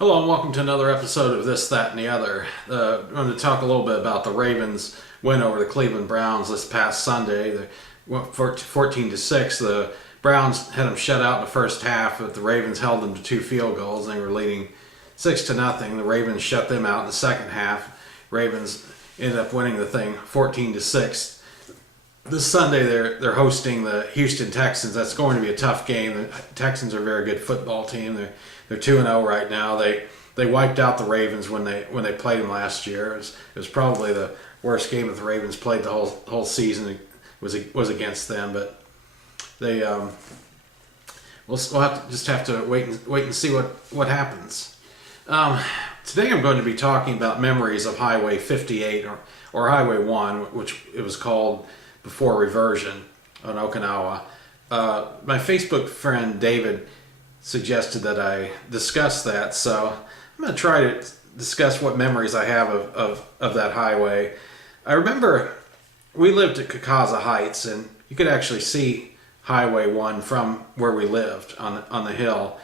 Hello and welcome to another episode of This, That, and the Other. I'm going to talk a little bit about the Ravens' win over the Cleveland Browns this past Sunday. They went 14-6. The Browns had them shut out in the first half, but the Ravens held them to 2 field goals. They were leading 6-0. The Ravens shut them out in the second half. Ravens ended up winning the thing 14-6. This Sunday they're hosting the Houston Texans. That's going to be a tough game. The Texans are a very good football team. They're 2-0 right now. They wiped out the Ravens when they played them last year. It was probably the worst game that the Ravens played the whole season. Was against them, but they we'll have to wait and see what happens. Today I'm going to be talking about memories of Highway 58 or Highway 1, which it was called before reversion on Okinawa. My Facebook friend David suggested that I discuss that, so I'm going to try to discuss what memories I have of that highway. I remember we lived at Kakaza Heights, and you could actually see Highway 1 from where we lived on the hill,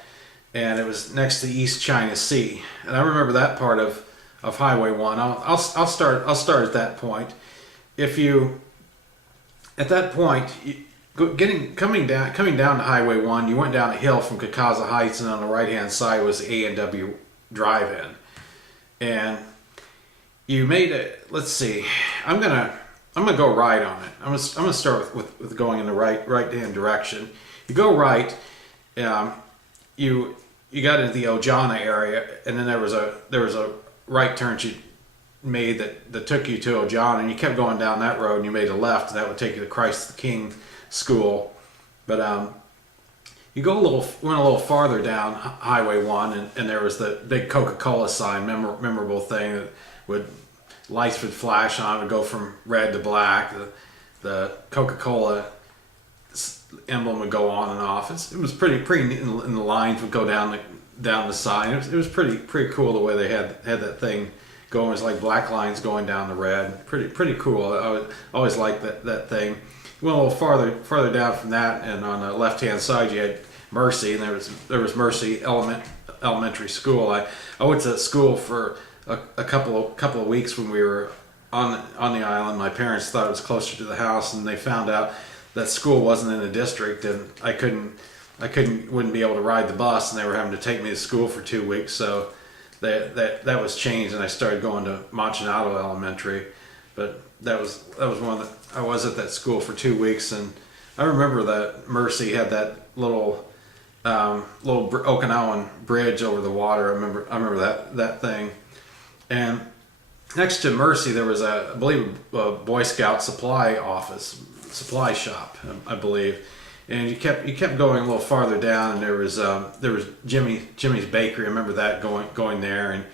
and it was next to East China Sea. And I remember that part of Highway 1. I'll start at that point. At that point, coming down to Highway 1, you went down a hill from Kakaza Heights, and on the right hand side was the A&W Drive-In. And you made it. Let's see. I'm gonna go right on it. I'm gonna start with going in the right hand direction. You go right. You got into the Ojana area, and then there was a right turn you made that took you to Ojana, and you kept going down that road, and you made a left, and that would take you to Christ the King School. But you went a little farther down Highway 1, and there was the big Coca-Cola sign, memorable thing that lights would flash on, would go from red to black. The Coca-Cola emblem would go on and off. It was pretty neat, and the lines would go down the sign. It was pretty cool the way they had that thing going. It was like black lines going down the red. Pretty cool. I always liked that thing. Went a little farther down from that, and on the left hand side you had Mercy, and there was Mercy Elementary School. I went to school for a couple of weeks when we were on the island. My parents thought it was closer to the house, and they found out that school wasn't in the district, and I wouldn't be able to ride the bus, and they were having to take me to school for 2 weeks. So that was changed, and I started going to Machinado Elementary. But that was one that I was at that school for 2 weeks, and I remember that Mercy had that little Okinawan bridge over the water. I remember that thing. And next to Mercy there was I believe a Boy Scout supply shop, I believe. And you kept going a little farther down, and there was Jimmy's Bakery. I remember that going there,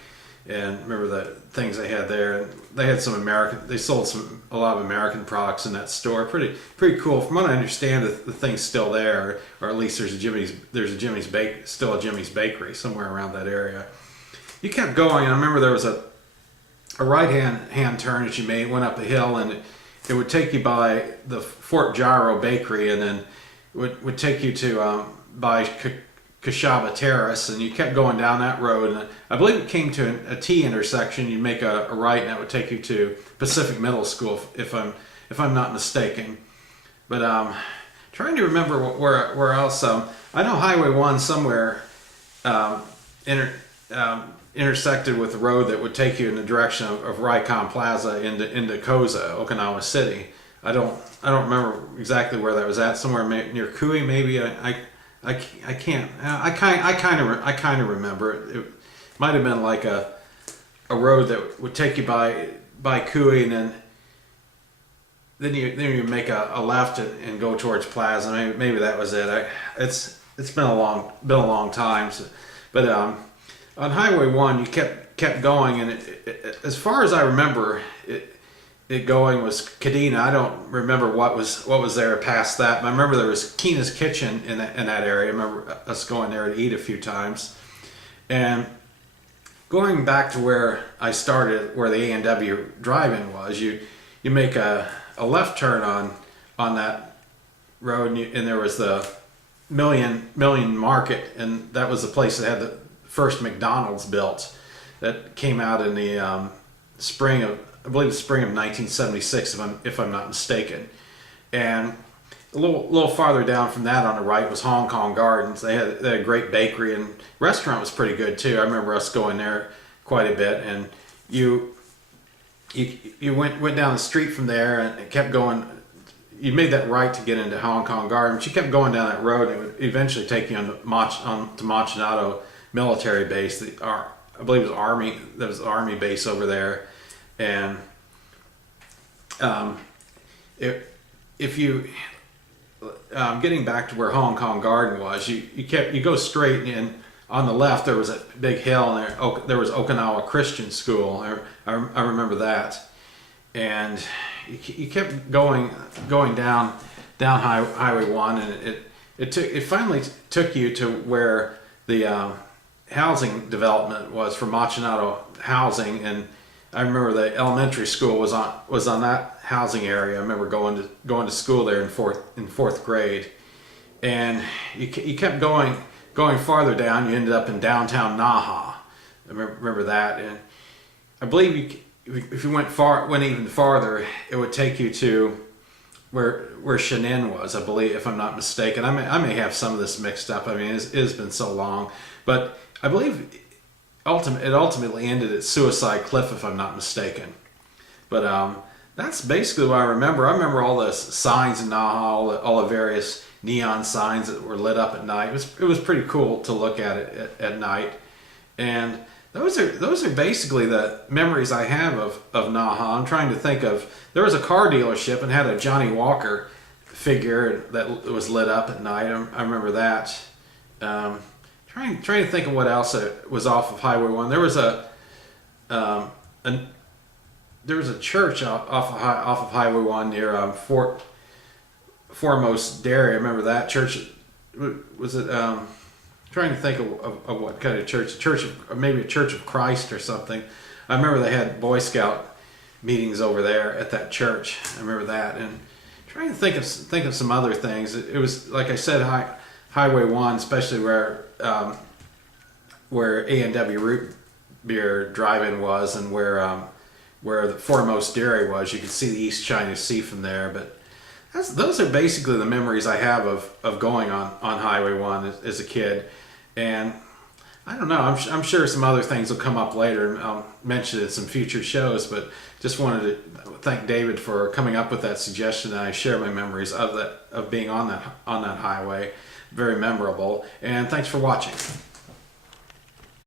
and remember the things they had there. They had they sold a lot of American products in that store. Pretty cool. From what I understand, the thing's still there, or at least there's still a Jimmy's Bakery somewhere around that area. You kept going, and I remember there was a right hand turn that you made, went up a hill, and it would take you by the Fort Gyro Bakery, and then would take you to by Kashaba Terrace, and you kept going down that road, and I believe it came to a T intersection. You'd make a right, and that would take you to Pacific Middle School, if I'm not mistaken. But trying to remember where else. I know Highway 1 somewhere intersected with the road that would take you in the direction of Rikon Plaza into Koza, Okinawa City. I don't remember exactly where that was at. Somewhere near Kui, maybe. I can't. I kind of remember it might have been like a road that would take you by Kui, and then you make a left and go towards Plaza. Maybe that was it. It's been a long time. So, but on Highway 1 you kept going, and as far as I remember it going was Kadena. I don't remember what was there past that, but I remember there was Kina's Kitchen in that area. I remember us going there to eat a few times. And going back to where I started, where the A&W Drive-In was, you make a left turn on that road, and there was the Million Market, and that was the place that had the first McDonald's built that came out in the spring of, I believe the spring of 1976, if I'm not mistaken. And a little farther down from that on the right was Hong Kong Gardens. They had a great bakery, and restaurant was pretty good too. I remember us going there quite a bit. And you went down the street from there and it kept going. You made that right to get into Hong Kong Gardens. You kept going down that road, and it would eventually take you to Machinado military base. I believe it was Army. There was an Army base over there, and if you getting back to where Hong Kong Garden was, you go straight, and on the left there was a big hill, and there was Okinawa Christian School. I remember that, and you kept going down Highway 1, and it finally took you to where the housing development was for Machinado Housing. And I remember the elementary school was on that housing area. I remember going to school there in fourth grade, and you kept going farther down. You ended up in downtown Naha. I remember that, and I believe if you went even farther, it would take you to where Shenin was, I believe, if I'm not mistaken. I may have some of this mixed up. I mean, it has been so long, but I believe it ultimately ended at Suicide Cliff, if I'm not mistaken. But that's basically what I remember. I remember all the signs in Naha, all the various neon signs that were lit up at night. It was pretty cool to look at it at night. And those are basically the memories I have of Naha. I'm trying to think of, there was a car dealership and had a Johnny Walker figure that was lit up at night. I remember that. Trying to think of what else was off of Highway 1. There was a church off of Highway 1 near Foremost Dairy. I remember that church. Was it? Trying to think of what kind of church, maybe a Church of Christ or something. I remember they had Boy Scout meetings over there at that church. I remember that, and trying to think of some other things. It was, like I said, Highway 1, especially where A&W Root Beer Drive-In was, and where the Foremost Dairy was. You could see the East China Sea from there. But those are basically the memories I have of going on Highway 1 as a kid. And I don't know, I'm sure some other things will come up later, and I'll mention it in some future shows, but just wanted to thank David for coming up with that suggestion, and I share my memories of being on that highway. Very memorable. And thanks for watching.